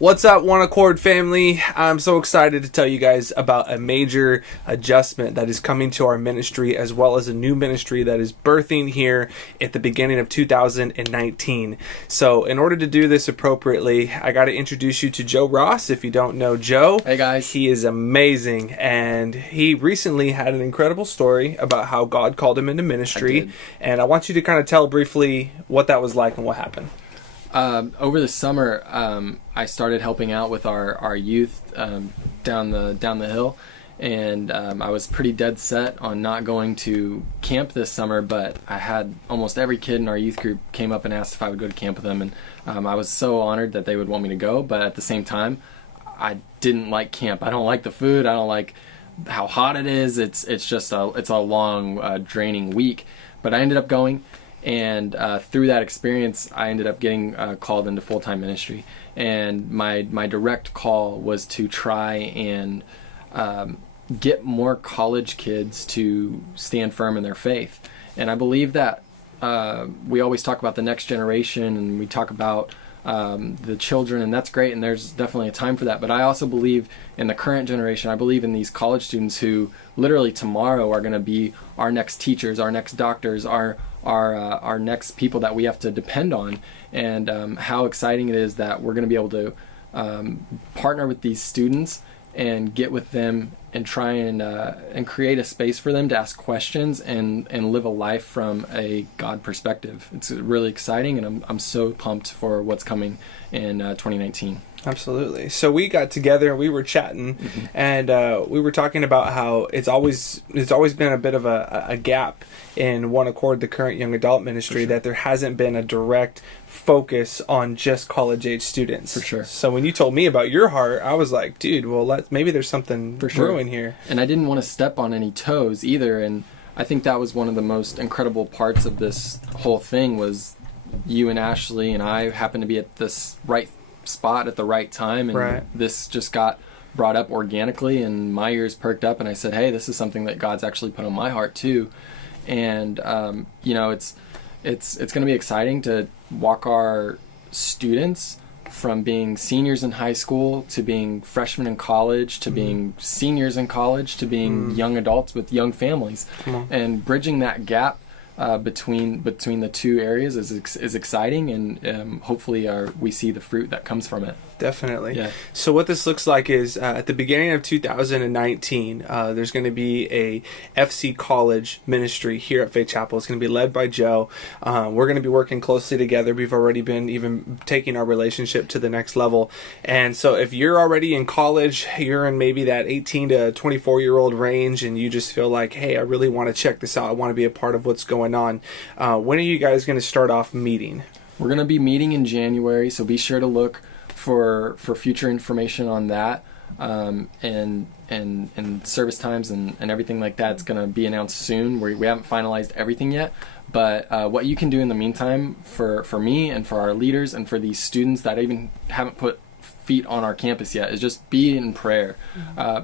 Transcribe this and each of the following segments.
What's up, One Accord family? I'm so excited to tell you guys about a major adjustment that is coming to our ministry, as well as a new ministry that is birthing here at the beginning of 2019. So in order to do this appropriately, I got to introduce you to Joe Ross. If you don't know Joe, hey guys, he is amazing, and he recently had an incredible story about how God called him into ministry. And I want you to kind of tell briefly what that was like and what happened. Over the summer, I started helping out with our youth down the hill, and I was pretty dead set on not going to camp this summer. But I had almost every kid in our youth group came up and asked if I would go to camp with them, and I was so honored that they would want me to go. But at the same time, I didn't like camp. I don't like the food. I don't like how hot it is. It's a long draining week. But I ended up going. And through that experience, I ended up getting called into full-time ministry. And my direct call was to try and get more college kids to stand firm in their faith. And I believe that we always talk about the next generation, and we talk about the children, and that's great, and there's definitely a time for that. But I also believe in the current generation. I believe in these college students who literally tomorrow are going to be our next teachers, our next doctors, our next people that we have to depend on. And how exciting it is that we're going to be able to partner with these students and get with them and try and create a space for them to ask questions and live a life from a God perspective. It's really exciting, and I'm so pumped for what's coming in 2019. Absolutely. So we got together and we were chatting, and we were talking about how it's always been a bit of a gap in One Accord, the current young adult ministry, that there hasn't been a direct focus on just college age students. For sure. So when you told me about your heart, I was like, dude, well, maybe there's something brewing here. And I didn't want to step on any toes either. And I think that was one of the most incredible parts of this whole thing was you and Ashley and I happened to be at this right spot at the right time, and this just got brought up organically, and my ears perked up, and I said, hey, this is something that God's actually put on my heart too. And it's going to be exciting to walk our students from being seniors in high school to being freshmen in college to being seniors in college to being young adults with young families, and bridging that gap between the two areas is exciting, and hopefully we see the fruit that comes from it. Definitely. Yeah. So what this looks like is at the beginning of 2019, there's going to be a FC College ministry here at Faith Chapel. It's going to be led by Joe. We're going to be working closely together. We've already been even taking our relationship to the next level. And so if you're already in college, you're in maybe that 18 to 24-year-old range, and you just feel like, hey, I really want to check this out. I want to be a part of what's going on. When are you guys going to start off meeting? We're going to be meeting in January, so be sure to look for future information on that, and service times and everything like that. It's going to be announced soon. We haven't finalized everything yet, but what you can do in the meantime for me and for our leaders and for these students that even haven't put feet on our campus yet is just be in prayer.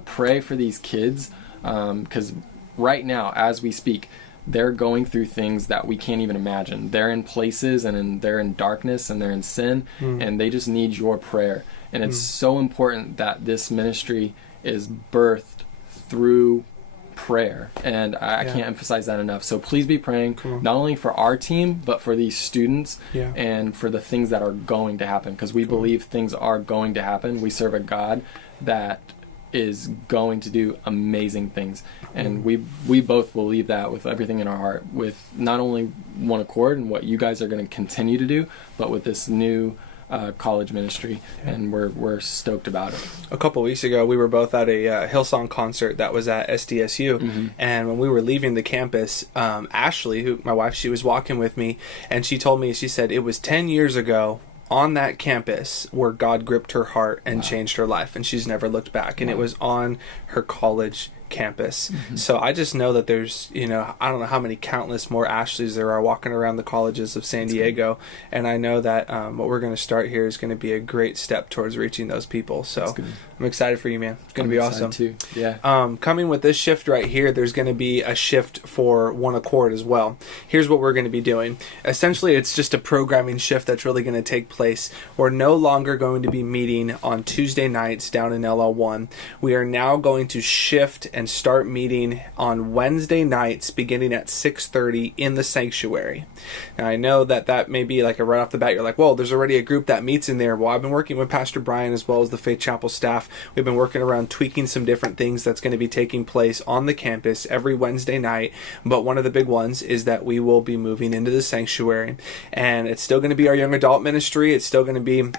Pray for these kids, because right now, as we speak, they're going through things that we can't even imagine. They're in places and they're in darkness and they're in sin, and they just need your prayer. And it's so important that this ministry is birthed through prayer. And I can't emphasize that enough. So please be praying, not only for our team, but for these students and for the things that are going to happen, because we believe things are going to happen. We serve a God that is going to do amazing things, and we both believe that with everything in our heart, with not only One Accord and what you guys are going to continue to do, but with this new college ministry, and we're stoked about it. A couple weeks ago, we were both at a Hillsong concert that was at SDSU, and when we were leaving the campus, Ashley, who my wife, she was walking with me, and she told me, she said, it was 10 years ago on that campus where God gripped her heart and changed her life, and she's never looked back. And it was on her college campus. So I just know that there's, I don't know how many countless more Ashleys there are walking around the colleges of San Diego. And I know that what we're going to start here is going to be a great step towards reaching those people. So I'm excited for you, man. It's going to be awesome. Too. Yeah. Coming with this shift right here, there's going to be a shift for One Accord as well. Here's what we're going to be doing. Essentially, it's just a programming shift that's really going to take place. We're no longer going to be meeting on Tuesday nights down in LL1. We are now going to shift and start meeting on Wednesday nights beginning at 6:30 in the sanctuary. Now, I know that may be like a right off the bat, you're like, whoa, there's already a group that meets in there. Well, I've been working with Pastor Brian as well as the Faith Chapel staff. We've been working around tweaking some different things that's going to be taking place on the campus every Wednesday night. But one of the big ones is that we will be moving into the sanctuary. And it's still going to be our young adult ministry. It's still going to be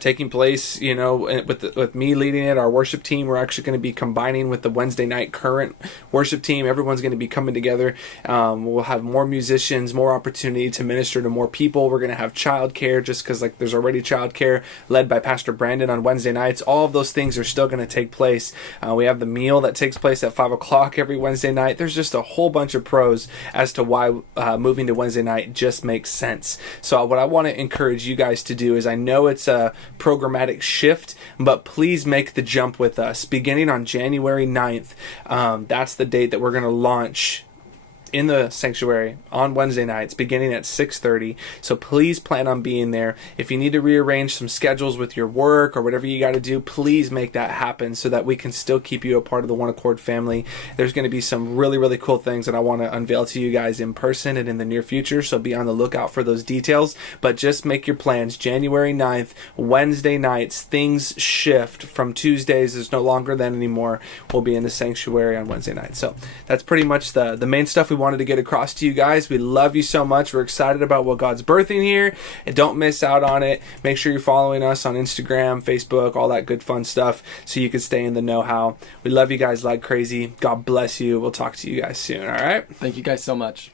taking place, with me leading it, our worship team. We're actually going to be combining with the Wednesday night current worship team. Everyone's going to be coming together. We'll have more musicians, more opportunity to minister to more people. We're going to have childcare, just because there's already childcare led by Pastor Brandon on Wednesday nights. All of those things are still going to take place. We have the meal that takes place at 5 o'clock every Wednesday night. There's just a whole bunch of pros as to why moving to Wednesday night just makes sense. So what I want to encourage you guys to do is, I know it's a programmatic shift, but please make the jump with us. Beginning on January 9th, that's the date that we're going to launch in the sanctuary on Wednesday nights beginning at 6:30. So please plan on being there. If you need to rearrange some schedules with your work or whatever you got to do, please make that happen so that we can still keep you a part of the One Accord family. There's going to be some really, really cool things that I want to unveil to you guys in person and in the near future, so be on the lookout for those details. But just make your plans. January 9th, Wednesday nights, things shift from Tuesdays. There's no longer that anymore. We'll be in the sanctuary on Wednesday nights. So that's pretty much the main stuff we wanted to get across to you guys. We love you so much. We're excited about what God's birthing here, and don't miss out on it. Make sure you're following us on Instagram, Facebook, all that good fun stuff, so you can stay in the know-how. We love you guys like crazy. God bless you. We'll talk to you guys soon. All right. Thank you guys so much.